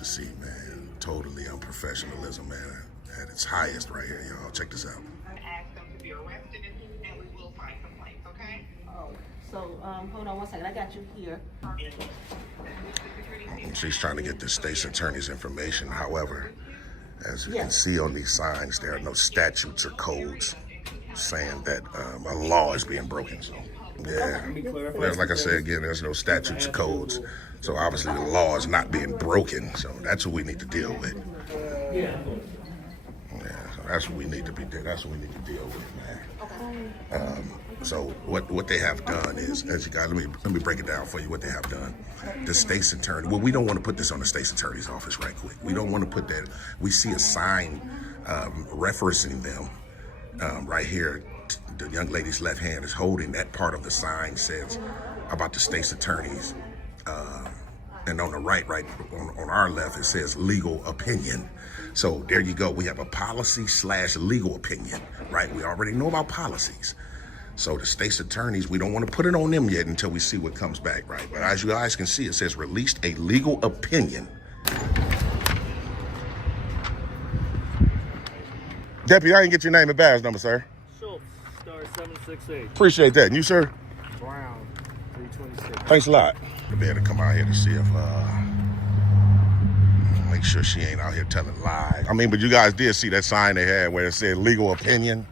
to see, man. Totally unprofessionalism, man, at its highest right here, y'all. Check this out. Ask them to be arrested, and we will file complaints, okay? Oh, so hold on one second. I got you here. She's trying to get the state's attorney's information. However, as you can see on these signs, there are no statutes or codes saying that a law is being broken. So, yeah, like I said again, there's no statutes or codes. So obviously the law is not being broken. So that's what we need to deal with. Yeah, so that's what we need to be. That's what we need to deal with, man. So what they have done is, as you guys, let me break it down for you. What they have done, the state's attorney. Well, we don't want to put this on the state's attorney's office right quick. We don't want to put that. We see a sign referencing them right here. The young lady's left hand is holding that part of the sign says about the state's attorneys. And on the right on our left, it says legal opinion. So there you go. We have a policy / legal opinion, right? We already know about policies. So the state's attorneys, we don't want to put it on them yet until we see what comes back, right? But as you guys can see, it says released a legal opinion. Deputy, I didn't get your name and badge number, sir. Schultz, star 768. Appreciate that. And you, sir? Brown, 326. Thanks a lot. To be able to come out here to see if, make sure she ain't out here telling lies. I mean, but you guys did see that sign they had where it said legal opinion.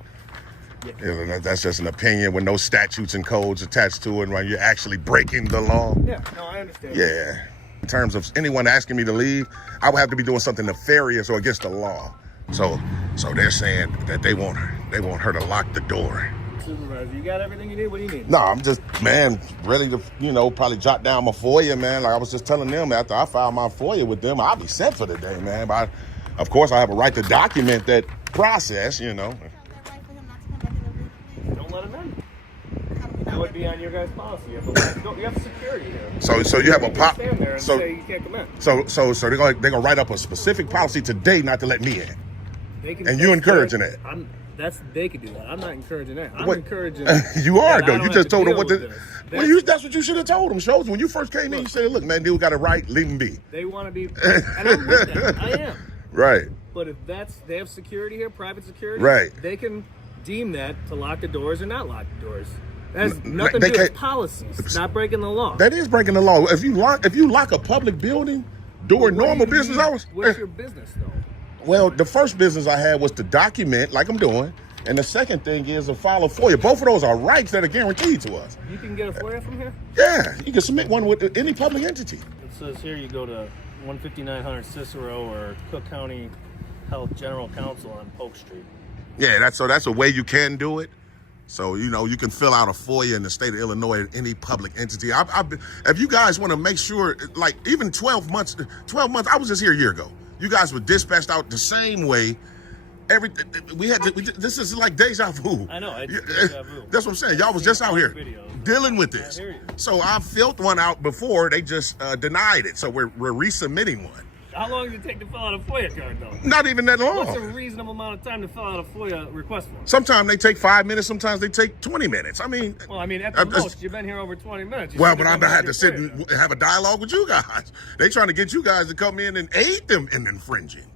Yeah, that's just an opinion with no statutes and codes attached to it, right? You're actually breaking the law. Yeah, no, I understand. Yeah. In terms of anyone asking me to leave, I would have to be doing something nefarious or against the law. So they're saying that they want her to lock the door. Supervisor, you got everything you need? What do you need? No, I'm just, man, ready to, probably jot down my FOIA, man. Like I was just telling them after I filed my FOIA with them, I'll be set for the day, man. But of course, I have a right to document that process, Don't let him in. That would be on your guys' policy. You have security here. So you have a stand there and say you can't come in. So they're gonna write up a specific policy today not to let me in. And you encouraging that? They could do that. I'm not encouraging that. I'm what? encouraging. You are though. You just told them what to. That's what you should have told them, Schultz. When you first came in, you said, "Look, man, dude got it right. Leave him be." They want to be, and I'm with that. I am. Right. But if they have security here, private security, right? They can deem that to lock the doors or not lock the doors. That has nothing to do with policies. It's not breaking the law. That is breaking the law. If you lock a public building during normal business hours, what's your business though? Well, the first business I had was to document, like I'm doing, and the second thing is to file a FOIA. Both of those are rights that are guaranteed to us. You can get a FOIA from here? Yeah, you can submit one with any public entity. It says here you go to 15900 Cicero or Cook County Health General Counsel on Polk Street. Yeah, that's a way you can do it. So, you can fill out a FOIA in the state of Illinois at any public entity. If you guys want to make sure, like even 12 months, I was just here a year ago. You guys were dispatched out the same way. This is like deja vu. I know, it's deja vu. That's what I'm saying. Y'all was just out here dealing with this. So I filled one out before. They just denied it. So we're resubmitting one. How long does it take to fill out a FOIA card, though? Not even that long. What's a reasonable amount of time to fill out a FOIA request form? Sometimes they take 5 minutes. Sometimes they take 20 minutes. At the most, you've been here over 20 minutes. But I had to sit and have a dialogue with you guys. They trying to get you guys to come in and aid them in infringing.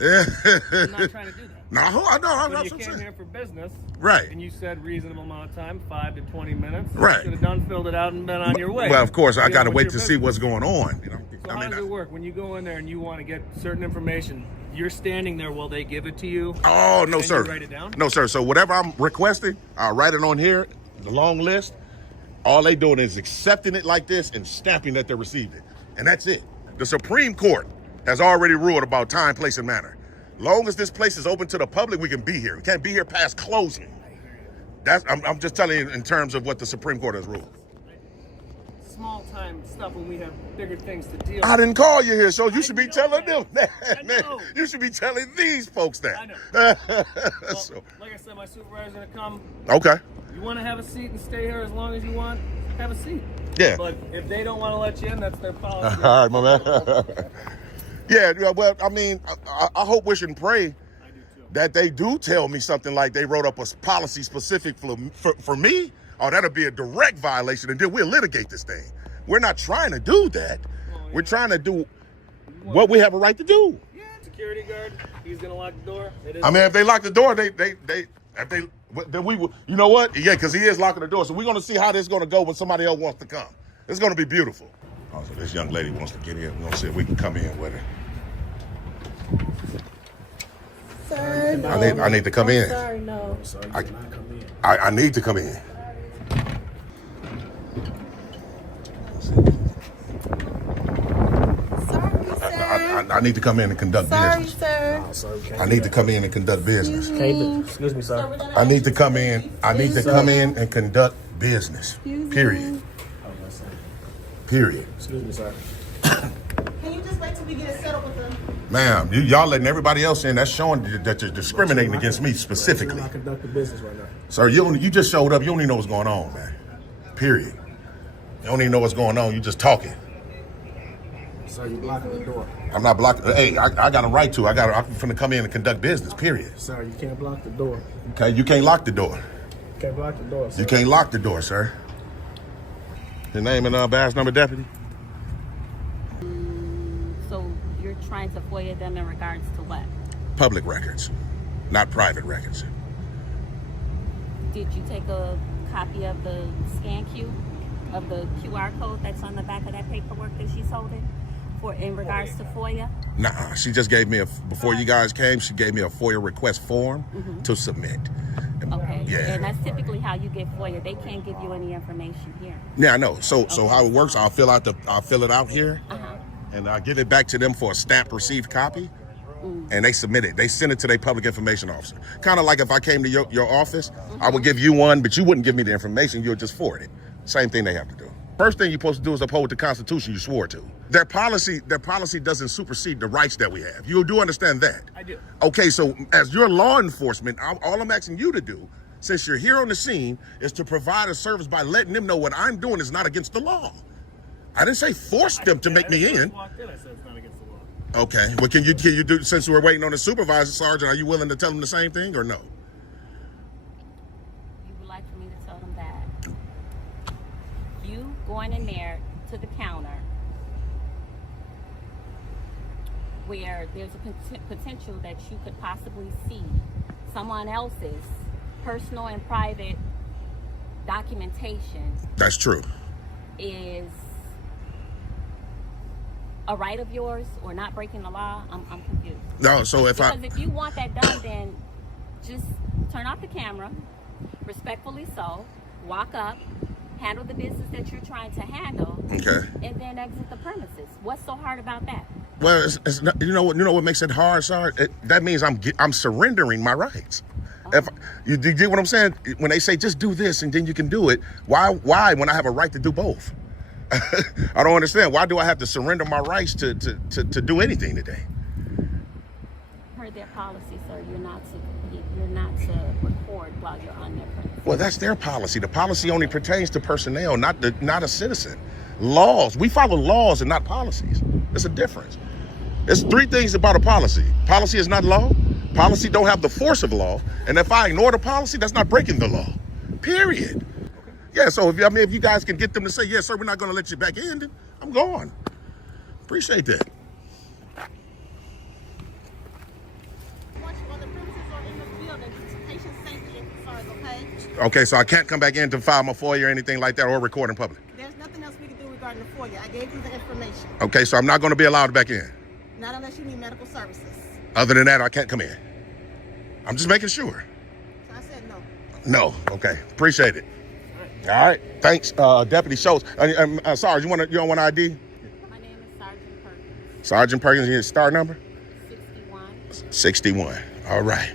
I'm not trying to do that. No, I know. I'm not. You came here for business, right? And you said reasonable amount of time, 5 to 20 minutes. Right. You should have filled it out, and been on your way. Well, of course, I got to wait to see what's going on. So how does it work when you go in there and you want to get certain information? You're standing there while they give it to you. Oh no, sir. You write it down? No, sir. So whatever I'm requesting, I'll write it on here, the long list. All they doing is accepting it like this and stamping that they received it, and that's it. The Supreme Court has already ruled about time, place, and manner. Long as this place is open to the public, we can be here. We can't be here past closing. I'm just telling you in terms of what the Supreme Court has ruled. Small time stuff when we have bigger things to deal with. I didn't call you here, so you should be telling them that. Man, you should be telling these folks that. I know. Well, like I said, my supervisor's gonna come. Okay. You want to have a seat and stay here as long as you want, have a seat. Yeah. But if they don't want to let you in, that's their policy. All right, my man. Yeah, well, I hope, wish, and pray that they do tell me something like they wrote up a policy specific for me. Oh, that'll be a direct violation, and then we'll litigate this thing. We're not trying to do that. We're trying to do what we have a right to do. Yeah, security guard. He's gonna lock the door. I mean, if they lock the door, then we will. You know what? Yeah, because he is locking the door. So we're gonna see how this is gonna go when somebody else wants to come. It's gonna be beautiful. Oh, so this young lady wants to get in. We're gonna see if we can come in with her. Sir, no. I need to come in. Sorry, no. I need to come in. Sorry, sir. I need to come in and conduct Sorry, business. sir. I need to come in and conduct business. Excuse me, sir. I need to come in. I need to come in and conduct business. Period. Period. Excuse me, sir. Can you just wait till we get it settled with them? Ma'am, y'all letting everybody else in. That's showing that you're discriminating against me specifically. We're not conducting business right now. Sir, you just showed up. You don't even know what's going on, man. Period. You don't even know what's going on. You just talking. Sir, you're blocking the door. I'm not blocking. Hey, I got a right to. I'm finna come in and conduct business. Period. Sir, you can't block the door. Okay, you can't lock the door. You can't block the door, sir. You can't lock the door, sir. Your name and badge number, deputy? So you're trying to FOIA them in regards to what? Public records, not private records. Did you take a copy of the scan queue of the QR code that's on the back of that paperwork that she's holding for in regards to FOIA? Nah, she just gave me before you guys came, she gave me a FOIA request form to submit. Okay. Yeah. And that's typically how you get FOIA. They can't give you any information here. Yeah, I know. So how it works, I'll fill it out here, and I give it back to them for a stamped received copy, and they submit it. They send it to their public information officer. Kind of like if I came to your office, I would give you one, but you wouldn't give me the information. You'll just forward it. Same thing they have to do. First thing you're supposed to do is uphold the Constitution you swore to. Their policy doesn't supersede the rights that we have. You do understand that? I do. Okay, so as your law enforcement, all I'm asking you to do, since you're here on the scene, is to provide a service by letting them know what I'm doing is not against the law. I didn't say force them to make me in. I said it's not against the law. Okay, well, can you do, since we're waiting on the supervisor, Sergeant, are you willing to tell them the same thing or no? You would like for me to tell them that you going in there to the counter where there's a potential that you could possibly see someone else's personal and private documentation That's true. is a right of yours or not breaking the law? I'm confused. No, so Because if you want that done, then just turn off the camera, respectfully so, walk up, handle the business that you're trying to handle, Okay. and then exit the premises. What's so hard about that? Well, it's not, you know what makes it hard, Sergeant? That means I'm surrendering my rights. If you get what I'm saying, when they say just do this and then you can do it, why when I have a right to do both? I don't understand. Why do I have to surrender my rights to do anything today? Per their policy, sir, you're not to record while you're on their premises. Well, that's their policy. The policy only pertains to personnel, not a citizen. Laws. We follow laws and not policies. There's a difference. There's three things about a policy. Policy is not law. Policy don't have the force of law. And if I ignore the policy, that's not breaking the law. Period. Yeah, so if you guys can get them to say, yes, sir, we're not going to let you back in, then I'm gone. Appreciate that. Once you're on the premises or in the building, it's patient safety and concerns, okay? Okay, so I can't come back in to file my FOIA or anything like that or record in public. There's nothing else we can do regarding the FOIA. I gave you the information. Okay, so I'm not going to be allowed back in. Not unless you need medical services. Other than that, I can't come in. I'm just making sure. So I said no. No. Okay. Appreciate it. All right. Thanks, Deputy Schultz. Sarge, you don't want ID? My name is Sergeant Perkins. Sergeant Perkins, your star number? 61. 61. All right.